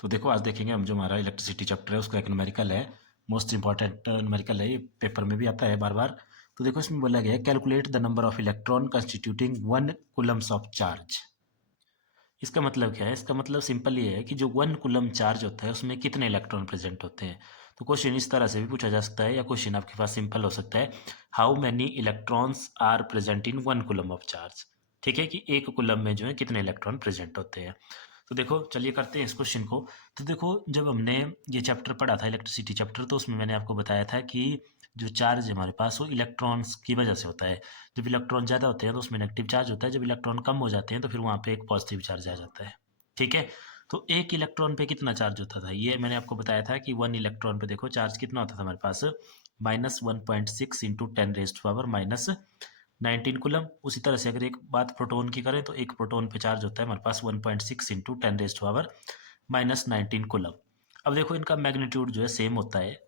तो देखो आज देखेंगे हम जो हमारा इलेक्ट्रिसिटी चैप्टर है उसका एक न्यूमेरिकल है। मोस्ट इंपॉर्टेंट न्यूमेरिकल है, ये पेपर में भी आता है बार बार। तो देखो इसमें बोला गया है calculate the number of electron constituting 1 Coulomb's of charge. इसका मतलब क्या है? इसका मतलब सिंपल ये है कि जो 1 कूलम चार्ज होता है उसमें कितने इलेक्ट्रॉन प्रेजेंट होते हैं। तो क्वेश्चन इस तरह से भी पूछा जा सकता है, या क्वेश्चन आपके पास सिंपल हो सकता है, how many electrons are present in 1 coulomb of charge. ठीक है, कि 1 कूलम में जो है कितने इलेक्ट्रॉन प्रेजेंट होते हैं। तो देखो चलिए करते हैं इस क्वेश्चन को। तो देखो जब हमने ये चैप्टर पढ़ा था इलेक्ट्रिसिटी चैप्टर, तो उसमें मैंने आपको बताया था कि जो चार्ज है हमारे पास वो इलेक्ट्रॉन्स की वजह से होता है। जब इलेक्ट्रॉन ज़्यादा होते हैं तो उसमें नेगेटिव चार्ज होता है, जब इलेक्ट्रॉन कम हो जाते हैं तो फिर वहाँ पे एक पॉजिटिव चार्ज आ जाता है। ठीक है, तो एक इलेक्ट्रॉन पे कितना चार्ज होता था ये मैंने आपको बताया था कि 1 इलेक्ट्रॉन पे देखो चार्ज कितना होता था हमारे पास, -1.6 इंटू 10⁻⁻19 कूलम। उसी तरह से अगर एक बात प्रोटॉन की करें तो एक प्रोटॉन पे चार्ज होता है हमारे पास 1.6 इंटू 10⁻⁻19 कूलम। अब देखो इनका मैग्नीट्यूड जो है सेम होता है,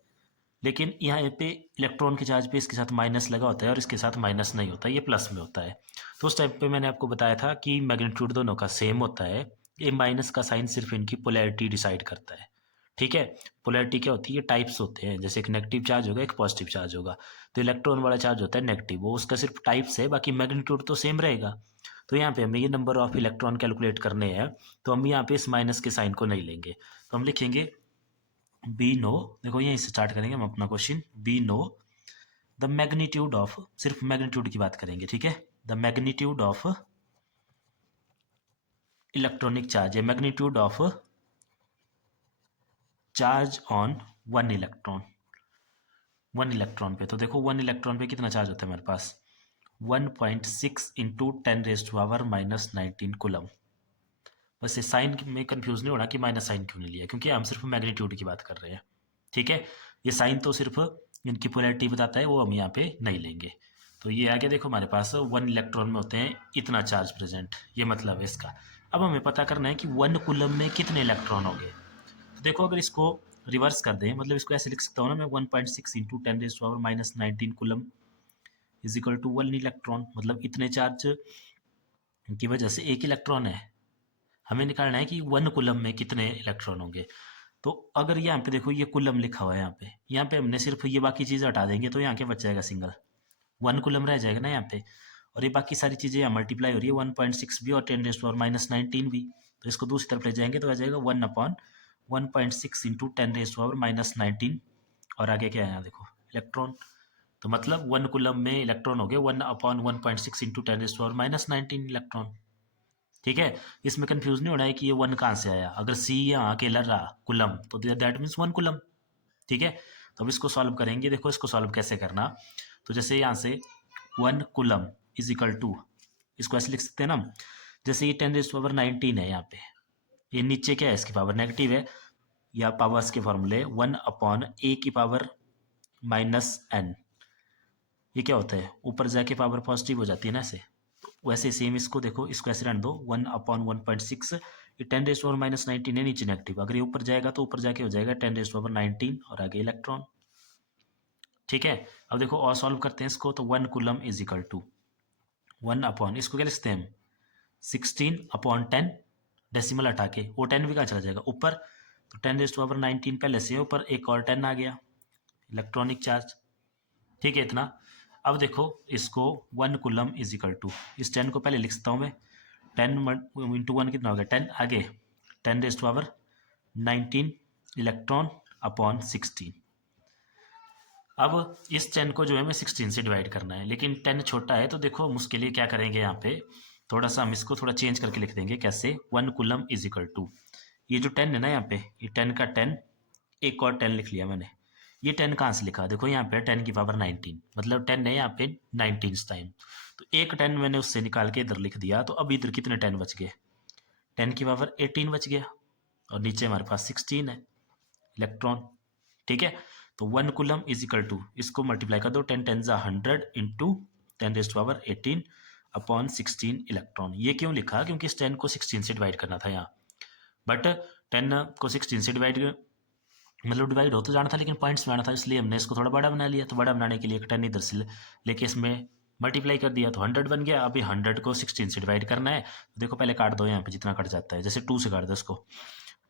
लेकिन यहाँ पे इलेक्ट्रॉन के चार्ज पे इसके साथ माइनस लगा होता है और इसके साथ माइनस नहीं होता, ये प्लस में होता है। तो उस टाइप पे मैंने आपको बताया था कि मैग्नीट्यूड दोनों का सेम होता है, ये माइनस का साइन सिर्फ इनकी पोलैरिटी डिसाइड करता है। ठीक है, पोलैरिटी क्या होती है? ये टाइप्स होते हैं, जैसे एक नेगेटिव चार्ज होगा एक पॉजिटिव चार्ज होगा। तो इलेक्ट्रॉन वाला चार्ज होता है नेगेटिव, वो उसका सिर्फ टाइप्स है, बाकी मैग्नीट्यूड तो सेम रहेगा। तो यहाँ पे हमें ये नंबर ऑफ इलेक्ट्रॉन कैलकुलेट करने हैं, तो हम यहाँ पे इस माइनस के साइन को नहीं लेंगे, तो हम लिखेंगे बी नो। देखो यहीं से स्टार्ट करेंगे हम अपना question. Be know the magnitude of, सिर्फ मैग्नीट्यूड की बात करेंगे, ठीक है। The magnitude of electronic charge है, magnitude of charge on 1 electron. 1 electron पे तो देखो 1 इलेक्ट्रॉन पे कितना चार्ज होता है हमारे पास, 1.6 इंटू 10⁻⁻19 कूलम। बस ये साइन में कंफ्यूज नहीं होना कि माइनस साइन क्यों नहीं लिया, क्योंकि हम सिर्फ मैग्नीट्यूड की बात कर रहे हैं। ठीक है, ये साइन तो सिर्फ इनकी पोलैरिटी बताता है, वो हम यहाँ पे नहीं लेंगे। तो ये आगे देखो हमारे पास 1 इलेक्ट्रॉन में होते हैं इतना चार्ज प्रेजेंट, ये मतलब है इसका। अब हमें पता करना है कि 1 कूलम में कितने इलेक्ट्रॉन हो गए। तो देखो अगर इसको रिवर्स कर दें, मतलब इसको ऐसे लिख सकता हूँ ना मैं, 1.6 into 10⁻⁻19 coulomb is equal to 1 electron. मतलब इतने चार्ज की वजह से 1 इलेक्ट्रॉन है, हमें निकालना है कि 1 कूलम में कितने इलेक्ट्रॉन होंगे। तो अगर यहाँ पे देखो ये कूलम लिखा हुआ है, यहाँ पे हमने सिर्फ ये बाकी चीज़ें हटा देंगे तो यहाँ क्या बच जाएगा, सिंगल 1 कूलम रह जाएगा ना यहाँ पे। और ये बाकी सारी चीज़ें यहाँ मल्टीप्लाई हो रही है, 1.6 भी और 10⁻⁻19 भी। तो इसको दूसरी तरफ ले जाएंगे तो आ जाएगा 1/1.6 इंटू 10⁻⁻19। और आगे क्या है यहाँ देखो, इलेक्ट्रॉन। तो मतलब 1 कूलम में इलेक्ट्रॉन हो गए 1/1.6 इंटू 10⁻⁻19 इलेक्ट्रॉन। ठीक है, इसमें कंफ्यूज नहीं होना है कि ये 1 कहाँ से आया। अगर सी यहाँ अकेला रहा कुलम तो दैट मीन्स 1 कूलम। ठीक है, तो अब इसको सॉल्व करेंगे। देखो इसको सॉल्व कैसे करना, तो जैसे यहाँ से 1 कूलम इज इक्वल टू, इसको ऐसे लिख सकते हैं ना हम, जैसे ये 10⁻19 है यहाँ पे, ये नीचे क्या है इसकी पावर नेगेटिव है, या पावर्स के फॉर्मूले 1/a⁻⁻n। ये क्या होता है, ऊपर जाके पावर पॉजिटिव हो जाती है ना ऐसे। तो वैसे सेम इसको देखो, इसको ऐसे रहने दो 1/1.6, ये 10⁻⁻19 है नीचे नेगेटिव, अगर ये ऊपर जाएगा तो ऊपर जाके हो जाएगा 10⁻19 और आगे इलेक्ट्रॉन। ठीक है, अब देखो और सॉल्व करते हैं इसको। तो 1 कूलम इज इक्वल टू 1 इसको क्या लिखते हैं हम, 16/10, डेसिमल हटा के वो 10 भी कहाँ चला जाएगा ऊपर, तो 10⁻⁹ पहले से है, ऊपर एक और 10 आ गया इलेक्ट्रॉनिक चार्ज। ठीक है इतना। अब देखो इसको 1 कूलम इज इक्वल टू, इस 10 को पहले लिख सकता हूँ मैं, 10 इंटू 1 कितना हो गया 10, आगे 10⁻⁹ इलेक्ट्रॉन अपॉन 16। अब इस 10 को जो है मैं 16 से डिवाइड करना है, लेकिन 10 छोटा है तो देखो हम उसके लिए क्या करेंगे, यहाँ पे थोड़ा सा हम इसको थोड़ा चेंज करके लिख देंगे। कैसे, 1 कूलम इज इक्वल टू, ये जो 10 है ना यहाँ पे, ये 10 का 10, एक और 10 लिख लिया मैंने। ये 10 कहाँ से लिखा, देखो यहाँ पे 10 की पावर 19, मतलब 10 है यहाँ पे 19 टाइम। तो एक 10 मैंने उससे निकाल के इधर लिख दिया, तो अब इधर कितने 10 बच गए, 10 की पावर 18 बच गया, और नीचे हमारे पास 16 है इलेक्ट्रॉन। ठीक है, तो 1 कूलम इज इक्वल टू, इसको मल्टीप्लाई कर दो, 10 × 10 = 100 इंटू 10⁻18 अपॉन 16 इलेक्ट्रॉन। ये क्यों लिखा, क्योंकि इस 10 को 16 से डिवाइड करना था यहाँ, बट 10 को 16 से डिवाइड मतलब डिवाइड हो तो जाना था, लेकिन पॉइंट्स में आना था, इसलिए हमने इसको थोड़ा बड़ा बना लिया। तो बड़ा बनाने के लिए एक 10 इधर से लेके इसमें मल्टीप्लाई कर दिया तो 100 बन गया। अभी 100 को 16 से डिवाइड करना है, तो देखो पहले काट दो यहाँ पे जितना कट जाता है, जैसे 2 से काट दो इसको,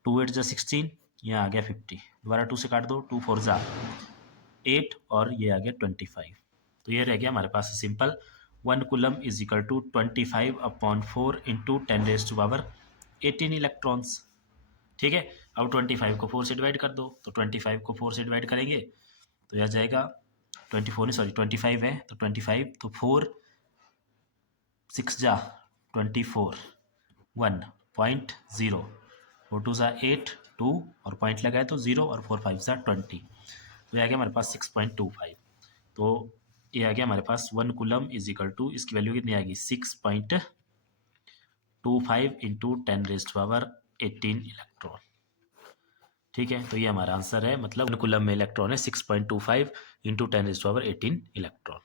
2 8 जा 16, यहाँ आ गया 50, दोबारा 2 से काट दो, 2 4 जा 8 और ये आ गया 25। तो ये रह गया हमारे पास simple 1 coulomb is equal to 25/4 into 10⁻18 electrons. ठीक है, अब 25 को 4 से डिवाइड कर दो, तो 25 को 4 से डिवाइड करेंगे तो यह जाएगा 24 नहीं सॉरी 25 है, तो 25 तो 4 6 जा 24 1.0 4 2 जा 8 2 और पॉइंट लगाए तो 0 और 4 5 जा 20, तो यह आ गया हमारे पास 6.25। तो ये आ गया हमारे पास 1 कूलम इज इक्वल टू, इसकी वैल्यू कितनी आएगी 6.25 इंटू 10⁻18 इलेक्ट्रॉन। ठीक है, तो ये हमारा आंसर है, मतलब 1 कूलम में इलेक्ट्रॉन है 6.25 इंटू 10⁻18 इलेक्ट्रॉन।